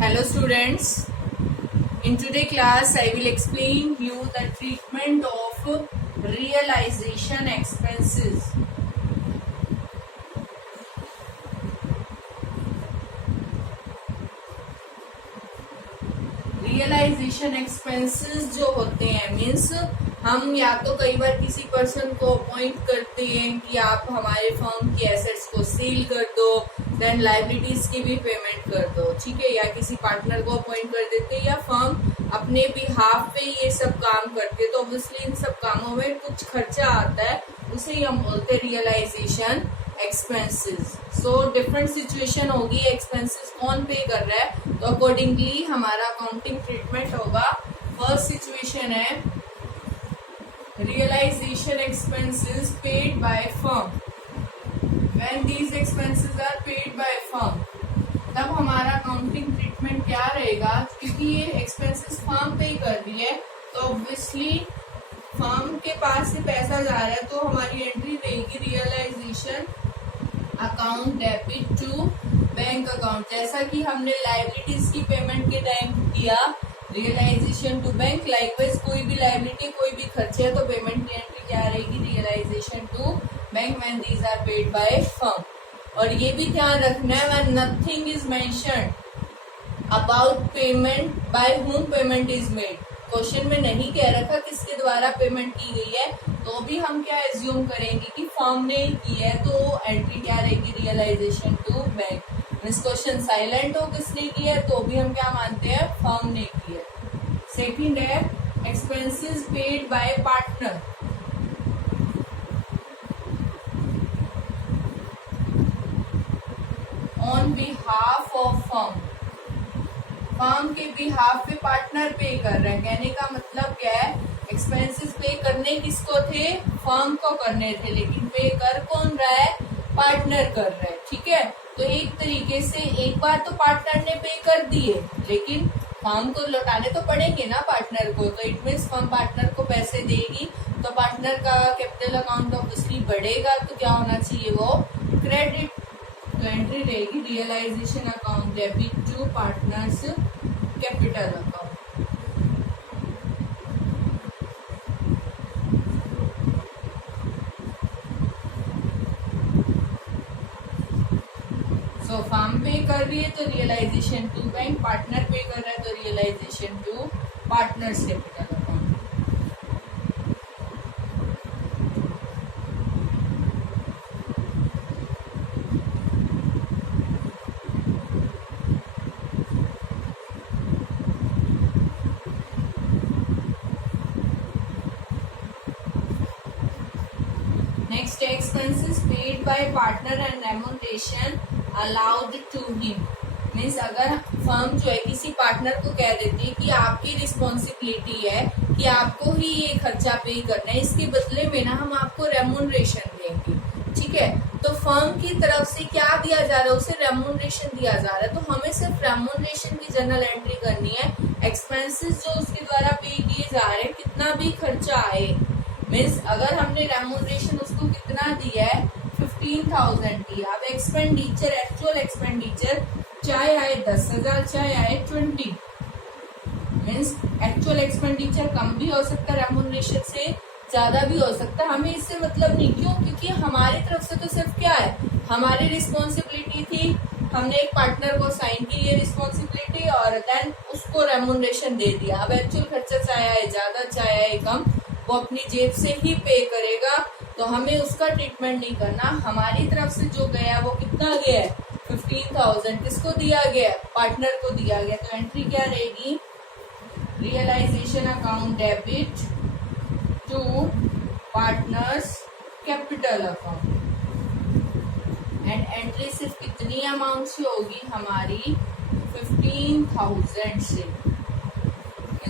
Hello students, in today class I will explain you the treatment of realization expenses. Realization expenses जो होते हैं means हम या तो कई बार किसी पर्सन को अपॉइंट करते हैं कि आप हमारे फर्म की एसेट्स को सेल कर दो, देन लाइबिलिटीज की भी पेमेंट कर दो, ठीक है, या किसी पार्टनर को अपॉइंट कर देते हैं या फर्म अपने बिहाफ पे ये सब काम करते हैं, तो ऑब्वियसली इन सब कामों में कुछ खर्चा आता है, उसे ही हम बोलते हैं realization expenses. So different situation होगी, एक्सपेंसेस कौन पे कर रहा है, तो अकॉर्डिंगली हमारा अकाउंटिंग ट्रीटमेंट होगा. फर्स्ट सिचुएशन है realization expenses paid by firm. When these expenses are paid by firm, तब हमारा अकाउंटिंग ट्रीटमेंट क्या रहेगा, क्योंकि ये एक्सपेंसेस फर्म पे कर रही है तो ऑब्वियसली फर्म के पास से पैसा जा रहा है, तो हमारी एंट्री रहेगी realization account debit to bank account. जैसा कि हमने लाइबिलिटीज की पेमेंट के टाइम किया रियलाइजेशन टू बैंक, लाइकवाइज कोई भी लाइबिलिटी कोई भी खर्चे है तो पेमेंट की एंट्री क्या रहेगी, realization to bank when these are paid by firm. और ये भी ध्यान रखना है when nothing is mentioned about payment by whom payment is made. Question में नहीं कह रखा किसके द्वारा पेमेंट की गई है, तो भी हम क्या एज्यूम करेंगे कि फर्म ने की है, तो एंट्री क्या रहेगी, realization to bank. Means question silent हो किसने की है, तो भी हम क्या मानते हैं, फर्म ने की है. सेकंड है expenses paid by partner. On behalf of firm. Firm के बिहाफ पे पार्टनर पे कर रहा है. कहने का मतलब क्या है, एक्सपेंसेस पे करने किसको थे, फर्म को करने थे, लेकिन पे कर कौन रहा है, पार्टनर कर रहा है. ठीक है, तो एक तरीके से एक बार तो पार्टनर ने पे कर दिए, लेकिन फर्म को लौटाने तो पड़ेंगे ना पार्टनर को, तो इट मीन्स फर्म पार्टनर को पैसे देगी, तो पार्टनर का कैपिटल अकाउंट ऑब्वियसली बढ़ेगा, तो क्या होना चाहिए, वो क्रेडिट. तो एंट्री रहेगी realization account debit to partners capital account. So firm pay कर रही है तो रियलाइजेशन टू बैंक, पार्टनर पे कर रहा है तो realization to partners capital account. Next expenses paid by partner and remuneration allowed to him. Means अगर फर्म जो है किसी पार्टनर को कह देती है कि आपकी रिस्पॉन्सिबिलिटी है कि आपको ही ये खर्चा पे करना है, इसके बदले में ना हम आपको रेम्यूनरेशन देंगे. ठीक है, तो फर्म की तरफ से क्या दिया जा रहा है, उसे रेम्यूनरेशन दिया जा रहा है, तो हमें सिर्फ रेम्यूनरेशन की जनरल एंट्री करनी है. एक्सपेंसेस जो उसके द्वारा पे किए जा रहे हैं, कितना भी खर्चा आए, मीन्स अगर हमने रेम्यूनरेशन उसको कितना दिया है, 15,000 दिया. अब एक्सपेंडिचर, एक्चुअल एक्सपेंडिचर चाहे आए 10,000 चाहे आए 20, मीन्स एक्चुअल एक्सपेंडिचर कम भी हो सकता है, रेम्यूनरेशन से ज्यादा भी हो सकता है. हमें इससे मतलब नहीं, क्यों, क्योंकि हमारी तरफ से तो सिर्फ क्या है, हमारी रिस्पॉन्सिबिलिटी थी, हमने एक पार्टनर को साइन की ये रिस्पॉन्सिबिलिटी और देन उसको रेम्यूनरेशन दे दिया. अब एक्चुअल खर्चा चाहे आए ज्यादा चाहे आए कम, वो अपनी जेब से ही पे करेगा, तो हमें उसका ट्रीटमेंट नहीं करना. हमारी तरफ से जो गया वो कितना गया है, 15,000. किसको दिया गया, पार्टनर को दिया गया, तो एंट्री क्या रहेगी, realization account debit to partners capital account. And entry सिर्फ कितनी अमाउंट से होगी, हमारी 15,000 से,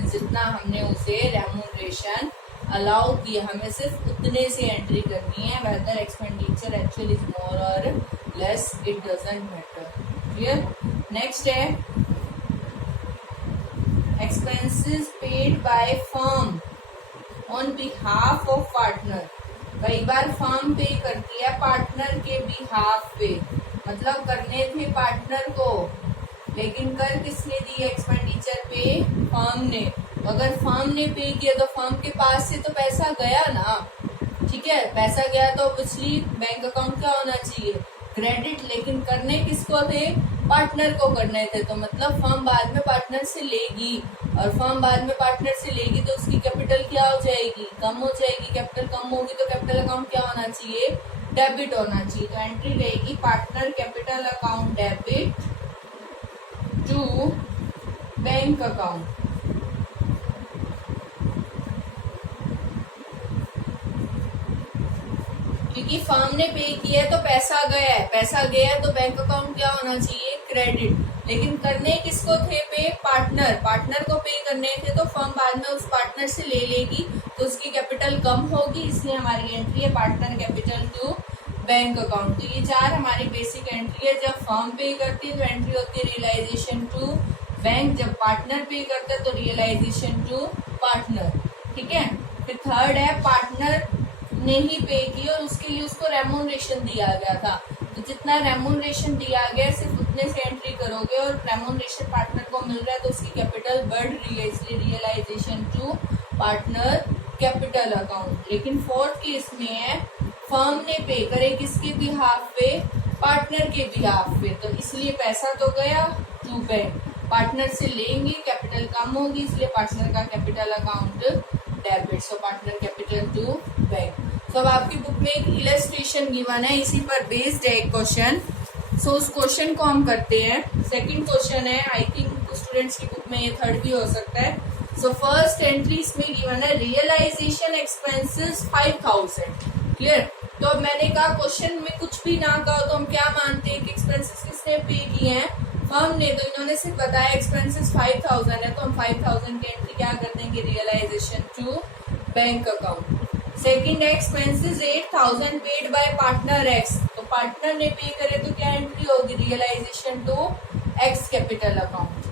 जितना हमने उसे रेम्यूनरेशन अलाउ किया, हमें सिर्फ उतने से एंट्री करनी है. Whether expenditure actual is more or less, it doesn't matter. Clear. Next है expenses paid by firm on behalf of partner. कई बार फर्म पे करती है पार्टनर के बिहाफ पे, मतलब करने थे पार्टनर को लेकिन कर किसने दी एक्सपेंडिचर पे? फर्म ने। अगर फर्म ने पे किया तो फर्म के पास से तो पैसा गया ना, ठीक है, पैसा गया तो ऑब्वियसली बैंक अकाउंट क्या होना चाहिए? क्रेडिट। लेकिन करने किसको थे? पार्टनर को करने थे, तो मतलब फर्म बाद में पार्टनर से लेगी, और फर्म बाद में पार्टनर से लेगी तो उसकी कैपिटल क्या हो जाएगी? कम हो जाएगी। कैपिटल कम होगी तो कैपिटल अकाउंट क्या होना चाहिए? डेबिट होना चाहिए। तो एंट्री रहेगी partner capital account debit to bank account. क्योंकि फर्म ने पे किया है तो पैसा गया है, पैसा गया है तो बैंक अकाउंट क्या होना चाहिए? क्रेडिट। लेकिन करने किसको थे पे? पार्टनर। पार्टनर को पे करने थे तो फर्म बाद में उस पार्टनर से ले लेगी तो उसकी कैपिटल कम होगी, इसलिए हमारी एंट्री है partner capital to bank account. तो ये चार हमारी बेसिक एंट्री है। जब फर्म पे करती है तो एंट्री होती है रियलाइजेशन टू बैंक, जब पार्टनर पे करता है तो रियलाइजेशन टू पार्टनर, ठीक है। फिर थर्ड है पार्टनर ने ही पे की और उसके लिए उसको रेमोनरेशन दिया गया था, तो जितना रेमोनरेशन दिया गया सिर्फ उतने से एंट्री करोगे, और रेमोनरेशन पार्टनर को मिल रहा है तो उसकी कैपिटल बढ़ रही है, इसलिए realization to partner capital account. लेकिन फोर्थ केस में है फर्म ने पे करे किसके बिहाफ पे? पार्टनर के बिहाफ पे, तो इसलिए पैसा तो गया टू बैंक, पार्टनर से लेंगे कैपिटल कम होगी, इसलिए पार्टनर का capital account debit, so partner capital to bank. तो अब आपकी बुक में एक इलस्ट्रेशन गिवन है, इसी पर बेस्ड है एक क्वेश्चन। सो उस क्वेश्चन को हम करते हैं। सेकंड क्वेश्चन है, आई थिंक स्टूडेंट्स की बुक में ये थर्ड भी हो सकता है। सो फर्स्ट एंट्री इसमें गिवन है रियलाइजेशन एक्सपेंसेस 5000, क्लियर। तो अब मैंने कहा क्वेश्चन में कुछ भी ना कहा तो हम क्या मानते हैं कि एक्सपेंसेस किसने पे किए हैं? फर्म ने। तो इन्होंने सिर्फ बताया एक्सपेंसेस 5000 है, तो हम 5000 की एंट्री क्या कर देंगे? Realisation to bank account. Second है expenses 8000 paid by partner X, तो पार्टनर ने पे करे तो क्या एंट्री होगी? Realisation to X capital account.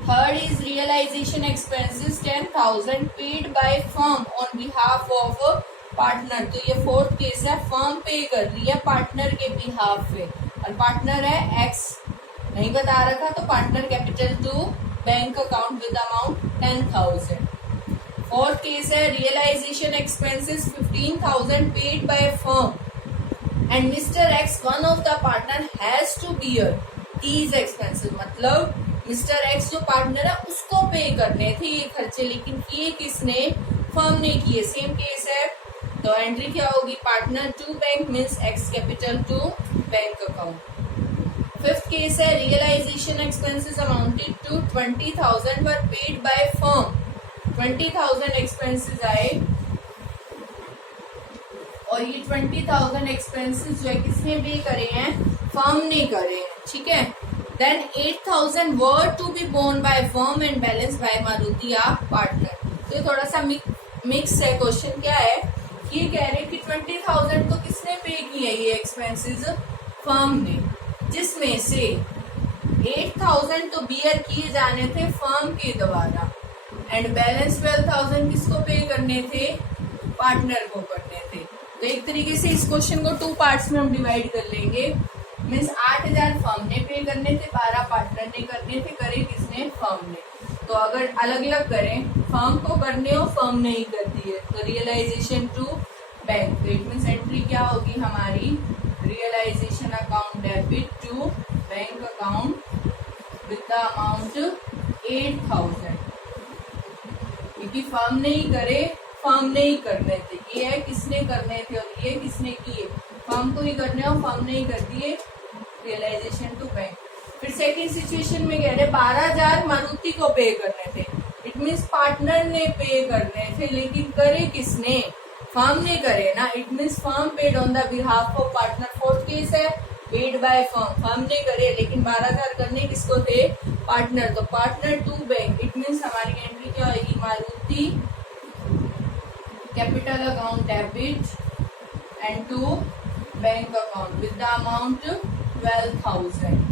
Third is realisation expenses 10000 paid by firm on behalf of partner, तो ये फोर्थ केस है, फर्म पे कर रही है पार्टनर के बिहाफ पे और पार्टनर है एक्स, नहीं बता रखा, तो partner capital to bank account with amount 10000। Fourth case है realisation expenses 15000 paid by firm and Mr X one of the partner has to bear these expenses, मतलब मिस्टर एक्स जो पार्टनर है उसको पे करने थे ये खर्चे, लेकिन ये किसने? फर्म ने किए। सेम केस है, तो एंट्री क्या होगी? Partner to bank means X capital to bank account. Fifth case है realisation expenses amounted to 20000 were paid by firm, 20000 expenses आए और ये 20000 एक्सपेंसेस जो है किसने पे करे हैं? फर्म ने करे हैं, ठीक है। Then 8000 were to be borne by firm and balance by Maruti partner. तो ये थोड़ा सा मिक्स है क्वेश्चन। क्या है, ये कह रहे कि 20000 तो किसने पे किए ये एक्सपेंसेस? फर्म ने, जिसमें से 8000 तो बियर किए जाने थे फर्म के द्वारा एंड बैलेंस 12000 किसको पे करने थे? पार्टनर को करने थे। तो एक तरीके से इस क्वेश्चन को टू पार्ट्स में हम डिवाइड कर लेंगे। मीन्स 8000 फर्म ने पे करने थे, 12 पार्टनर ने करने थे, करे किसने? फर्म ने। तो अगर अलग अलग करें, फर्म को करने हो फर्म ने ही कर दी है, तो रियलाइजेशन टू बैंक। तो इट मीन्स एंट्री क्या होगी हमारी? Realization account debit to bank account with the amount 8000, क्योंकि फर्म ने ही करे, फर्म ने ही करने थे। ये है किसने करने थे और ये किसने किए? फर्म को ही करने हो, फर्म ने ही कर दिए, रियलाइजेशन टू बैंक। फिर सेकंड सिचुएशन में कह रहे 12000 मारुति को पे करने थे, इट मीन्स पार्टनर ने पे करने थे, लेकिन करे किसने? फर्म ने करे ना, it means firm paid on the behalf of partner. Fourth case है पेड बाय फर्म, फर्म ने करे लेकिन 12000 करने किसको थे? पार्टनर, तो partner to bank. It means हमारी एंट्री क्या होगी? Maruti capital account debit and to bank account with the amount 12000।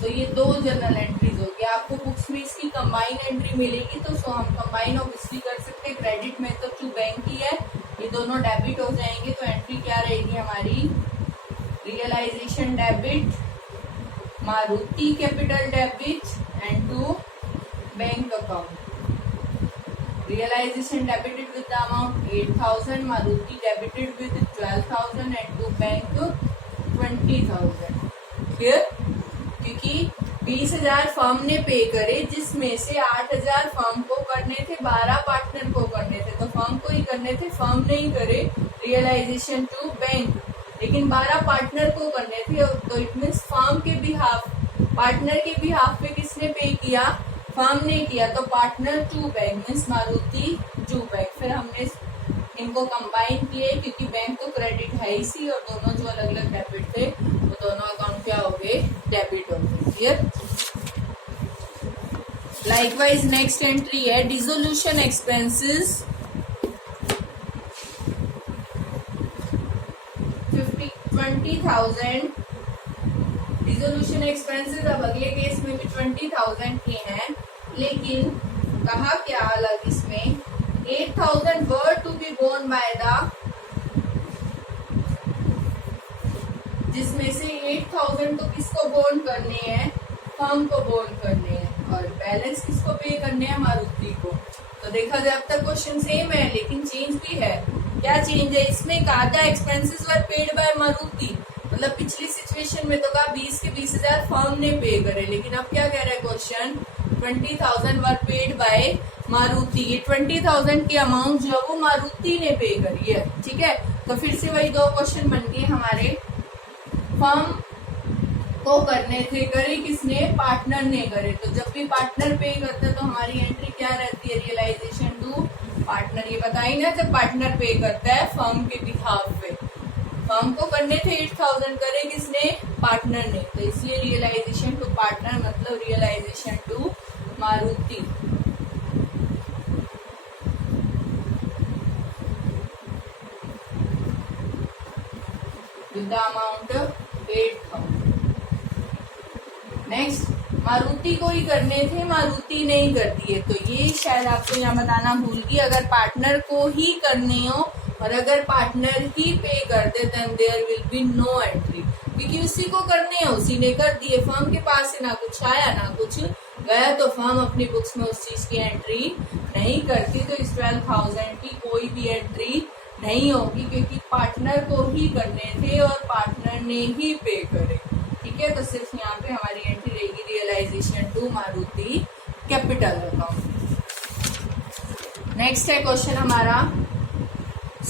तो ये दो जनरल एंट्रीज होगी। आपको बुक्स में इसकी कंबाइन एंट्री मिलेगी, तो सो हम कंबाइन ऑब्वियसली कर सकते हैं। क्रेडिट में तो टू बैंक ही है, ये दोनों डेबिट हो जाएंगे, तो एंट्री क्या रहेगी हमारी? Realization debit Maruti capital debit and to bank account. Realization debited with the amount 8,000, Maruti debited with 12,000 and to bank 20,000. Clear? क्योंकि 20,000 फर्म ने पे करे, जिसमें से 8,000 फर्म को करने थे, 12 पार्टनर को करने थे, तो फर्म को ही करने थे, फर्म नहीं करे रियलाइजेशन टू बैंक, लेकिन 12 पार्टनर को करने थे, तो इट मीन्स फर्म के बिहाफ, पार्टनर के बिहाफ पे किसने पे किया, फर्म ने किया, तो partner to bank means Maruti to bank. फिर हमने इनको कंबाइन किए क्योंकि बैंक को क्रेडिट है इसी, और दोनों जो अलग अलग डेबिट थे वो दोनों अकाउंट क्या हो गए, डेबिट हो गए। क्लियर? लाइकवाइज नेक्स्ट एंट्री है डिसोल्यूशन एक्सपेंसेस 20,000। डिसोल्यूशन एक्सपेंसेस अब अगले केस में भी 20,000 के हैं, लेकिन कहा क्या अलग इसमें, 8,000 were to be borne by the, जिसमें से 8,000 तो किसको बोर्न करने हैं, फर्म को बोर्न करने हैं, और बैलेंस किसको पे करने हैं, मारुति को। तो देखा जाए अब तक क्वेश्चन सेम है, लेकिन चेंज भी है। क्या चेंज है इसमें, कहा था एक्सपेंसेस वर पेड बाय मारुति, मतलब पिछली सिचुएशन में तो कहा 20 के 20,000 फर्म ने पे करे, लेकिन अब क्या कह रहा है क्वेश्चन, 20,000 वर पेड बाय मारुति। ये 20,000 की अमाउंट जो है वो मारुति ने पे करी है। ठीक है, तो फिर से वही दो क्वेश्चन बन गए हमारे, फर्म को करने थे, करे किसने, पार्टनर ने करे, तो जब भी पार्टनर पे करता है तो हमारी एंट्री क्या रहती है, रियलाइजेशन टू पार्टनर। ये बताई ना, जब पार्टनर पे करता है फर्म के बिहाफ पे, फर्म को करने थे 8,000, करे किसने, पार्टनर ने, तो इसलिए रियलाइजेशन टू पार्टनर मतलब realization to Maruti. With the amount 8,000। Next, Maruti को ही करने थे, मारुति नहीं कर दिए, तो ये शायद आपको यहाँ बताना भूल गई, अगर पार्टनर को ही करने हो और अगर पार्टनर ही पे कर दे then there will be no entry, क्योंकि उसी को करने हैं, उसी ने कर दिए, फर्म के पास से ना कुछ आया ना कुछ गया, तो फर्म अपनी बुक्स में उस चीज की एंट्री नहीं करती, तो इस 12,000 की कोई भी एंट्री नहीं होगी, क्योंकि पार्टनर को ही करने थे और पार्टनर ने ही पे करे। ठीक है, तो सिर्फ यहाँ पे हमारी एंट्री रहेगी realization to Maruti capital account. Next है क्वेश्चन हमारा,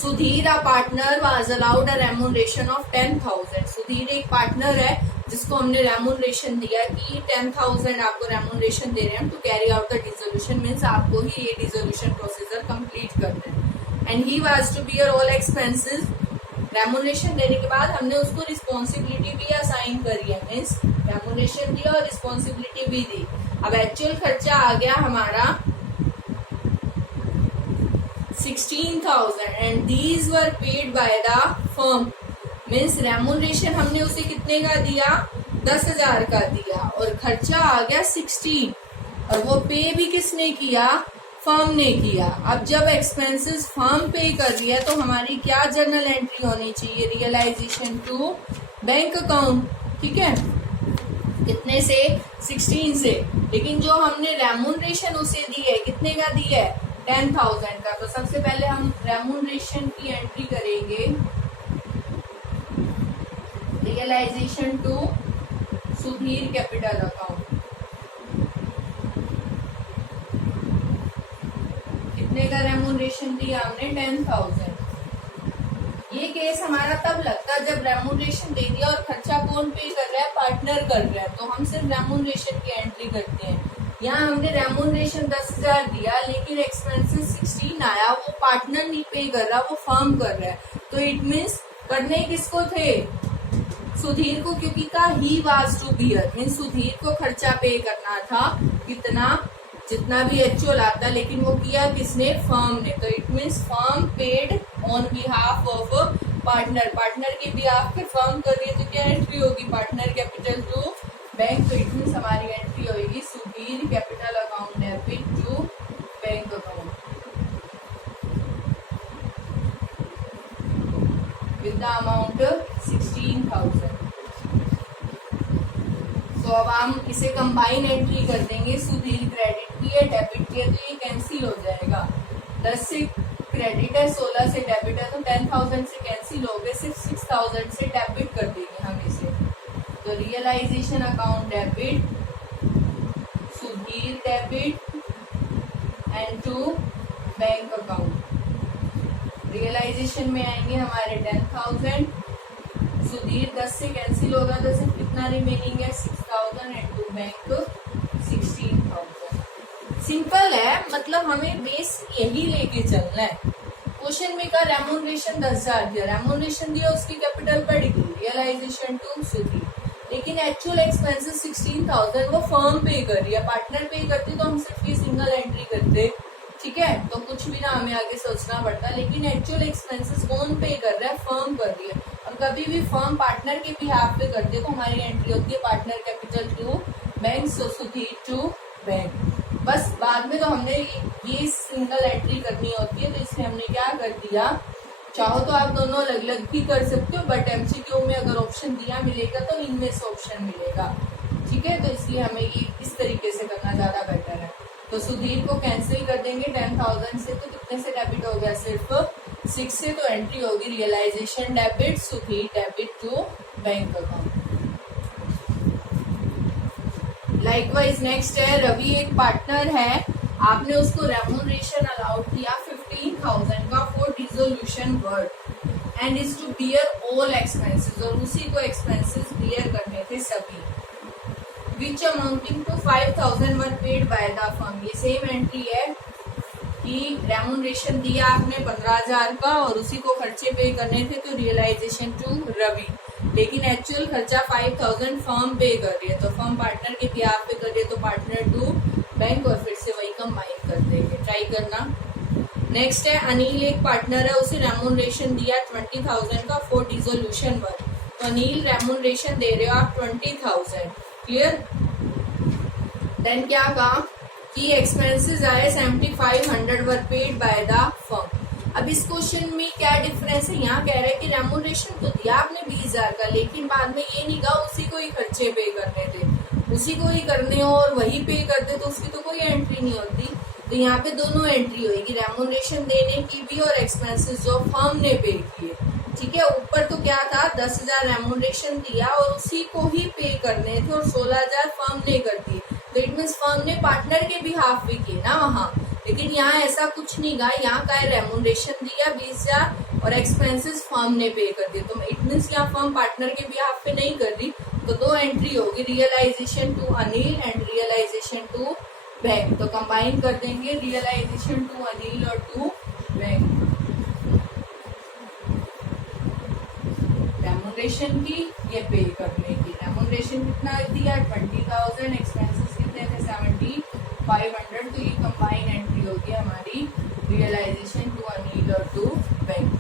Sudhir a partner was allowed a remuneration of 10,000। Sudhir एक पार्टनर है जिसको हमने रेम्यूनरेशन दिया कि 10,000 आपको रेम्यूनरेशन दे रहे हैं to carry out the dissolution, means आपको ही ये डिसोल्यूशन प्रोसीजर कंप्लीट करना है, and he was to bear all expenses. Remuneration देने के बाद हमने उसको रिस्पॉन्सिबिलिटी भी असाइन करी है, मीन्स रेम्यूनरेशन दिया और रिस्पॉन्सिबिलिटी भी दी। अब एक्चुअल खर्चा आ गया हमारा 16,000 and these were paid by the firm, means remuneration हमने उसे कितने का दिया, 10,000 का दिया, और खर्चा आ गया 16, और वो पे भी किसने किया, फर्म ने किया। अब जब एक्सपेंसेस फर्म पे कर रही है तो हमारी क्या जर्नल एंट्री होनी चाहिए, रियलाइजेशन टू बैंक अकाउंट। ठीक है, कितने से, 16 से, लेकिन जो हमने रेम्यूनरेशन उसे दी है कितने का दी है, 10,000 का। तो सबसे पहले हम रेम्यूनरेशन की एंट्री करेंगे, realization to Sudhir capital account. कितने का रेम्यूनरेशन दिया हमने, 10,000। ये केस हमारा तब लगता है जब रेम्यूनरेशन दे दिया और खर्चा कौन पे कर रहा है, पार्टनर कर रहा है, तो हम सिर्फ रेम्यूनरेशन की एंट्री करते हैं। यहाँ हमने रेम्यूनरेशन 10,000 दिया, लेकिन एक्सपेंसेस 16 आया, वो पार्टनर नहीं पे कर रहा, वो फर्म कर रहा है, तो इट मीन्स करने किसको थे, सुधीर को, क्योंकि का he was to bear, means Sudhir को खर्चा पे करना था, कितना, जितना भी एक्चुअल आता, लेकिन वो किया किसने, फर्म ने, तो it means firm paid on behalf of partner, partner के बिहाफ पे फर्म कर रही है, तो क्या एंट्री होगी, पार्टनर कैपिटल टू बैंक, तो इट मीन्स हमारी एंट्री होगी Sudhir capital account debit to bank account with the amount 16,000। तो अब हम इसे कंबाइन एंट्री कर देंगे। सुधीर क्रेडिट की है, डेबिट की है, तो ये कैंसिल हो जाएगा। 10 से क्रेडिट है, 16 से डेबिट है, तो 10,000 से कैंसिल हो गए, सिर्फ 6,000 से डेबिट कर देंगे हम इसे। तो realization account debit, Sudhir debit and to bank account. Realization में आएंगे हमारे 10,000, सुधीर 10 से कैंसिल होगा तो सिर्फ कितना रिमेनिंग है 6,000 एंड टू बैंक 16,000। सिंपल है, मतलब हमें बेस यही लेके चलना है। क्वेश्चन में का रेम्यूनरेशन 10,000 दिया, रेम्यूनरेशन दिया, उसकी कैपिटल बढ़ गई, रियलाइजेशन टू सुधीर, लेकिन एक्चुअल एक्सपेंसेस 16,000 वो फर्म पे कर रही है, पार्टनर पे करती तो हम सिर्फ ये सिंगल एंट्री करते, ठीक है, तो कुछ भी ना हमें आगे सोचना पड़ता। लेकिन एक्चुअल एक्सपेंसेस कौन पे कर रहा है, फर्म कर रही है, और कभी भी फर्म पार्टनर के बिहाफ पे करती है तो हमारी एंट्री होती है partner capital to bank, so Sudhir to bank. बस बाद में तो हमने ये सिंगल एंट्री करनी होती है, तो इसमें हमने क्या कर दिया, चाहो तो आप दोनों अलग अलग भी कर सकते हो, बट एमसीक्यू में अगर ऑप्शन दिया मिलेगा तो इनमें से ऑप्शन मिलेगा, ठीक है, तो इसलिए हमें ये इस तरीके से करना ज्यादा बेटर है। तो सुधीर को कैंसिल कर देंगे 10,000 से, तो कितने से डेबिट हो गया, सिर्फ 6 से, तो एंट्री होगी realization debit, Sudhir debit to bank account. Likewise next है, रवि एक पार्टनर है, आपने उसको रेम्यूनरेशन अलाउड किया 15,000 का for dissolution work and is to bear all expenses, और उसी को एक्सपेंसेस बियर करने थे सभी, which amounting to 5,000 were paid by the firm. ये सेम एंट्री है कि रेम्यूनरेशन दिया आपने 15,000 का और उसी को खर्चे पे करने थे, तो रियलाइजेशन टू रवि, लेकिन एक्चुअल खर्चा 5,000 फर्म पे कर रही है, तो फर्म पार्टनर के बिहाफ पे कर रही है, तो पार्टनर टू बैंक, और फिर से वही कंबाइन कर देंगे, ट्राई करना। नेक्स्ट है, अनिल एक पार्टनर है, उसे रेम्यूनरेशन दिया 20,000 का फॉर डिसोल्यूशन वर्क, तो अनिल रेम्यूनरेशन दे रहे हो आप 20,000, क्लियर। देन क्या कहा कि एक्सपेंसेस आए 7,500 वर पेड बाय द फर्म। अब इस क्वेश्चन में क्या डिफरेंस है, यहाँ कह रहे हैं कि रेम्यूनरेशन तो दिया आपने 20,000 का, लेकिन बाद में ये नहीं कहा उसी को ही खर्चे पे करने थे, उसी को ही करने हो और वही पे करते तो उसकी तो कोई एंट्री नहीं होती। तो यहाँ पे दोनों एंट्री होगी, रेम्यूनरेशन देने की भी और एक्सपेंसेस जो फर्म ने पे किए, ठीक है। ऊपर तो क्या था 10,000 रेम्यूनरेशन दिया और उसी को ही पे करने थे, और 16,000 फर्म ने कर दिए, तो इट मीन्स फर्म ने पार्टनर के भी हाफ भी किए ना वहाँ, लेकिन यहाँ ऐसा कुछ नहीं कहा, यहाँ का रेम्यूनरेशन दिया 20,000 और एक्सपेंसेस फर्म ने पे कर दिए, तो इट मीन्स यहाँ फर्म पार्टनर के भी हाफ पे नहीं कर रही, तो दो एंट्री होगी, realisation to Anil and realization to bank, तो कंबाइन कर देंगे रियलाइजेशन टू अनिल और टू बैंक। रेम्यूनरेशन की, ये पे करने की, रेम्यूनरेशन कितना दिया 20,000, एक्सपेंसेस कितने थे 7,500, तो ये कंबाइन एंट्री होगी हमारी रियलाइजेशन टू अनिल और टू बैंक।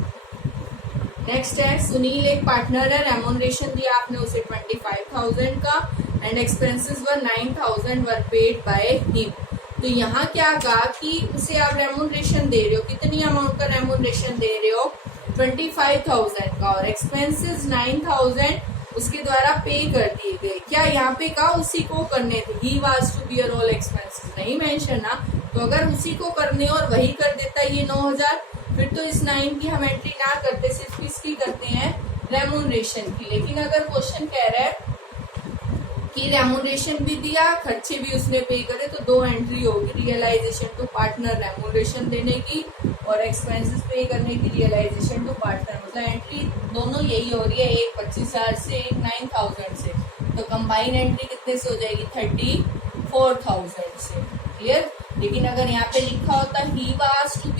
नेक्स्ट है, सुनील एक पार्टनर है, रेम्यूनरेशन दिया आपने उसे 25,000 का and expenses were 9,000 were paid by him. तो यहाँ क्या कहा कि उसे आप रेम्यूनरेशन दे रहे हो, कितनी अमाउंट का रेम्यूनरेशन दे रहे हो 25,000 का, और एक्सपेंसेस 9,000 उसके द्वारा पे कर दिए गए। क्या यहाँ पे कहा उसी को करने थे, he was to bear all expenses, नहीं मेंशन ना, तो अगर उसी को करने और वही कर देता ये 9,000, फिर तो इस 9 की हम एंट्री ना करते, सिर्फ इसकी करते हैं रेम्यूनरेशन की। लेकिन अगर क्वेश्चन कह रहा है कि रेम्यूनरेशन भी दिया खर्चे भी उसने पे करे, तो दो एंट्री होगी, रियलाइजेशन टू पार्टनर रेम्यूनरेशन देने की और एक्सपेंसेस पे करने की रियलाइजेशन टू पार्टनर, मतलब एंट्री दोनों यही हो रही है, एक 25,000 से एक 9,000 से, तो कंबाइन एंट्री कितने से हो जाएगी 34,000 से, क्लियर। लेकिन अगर यहाँ पे लिखा होता ही वाज टू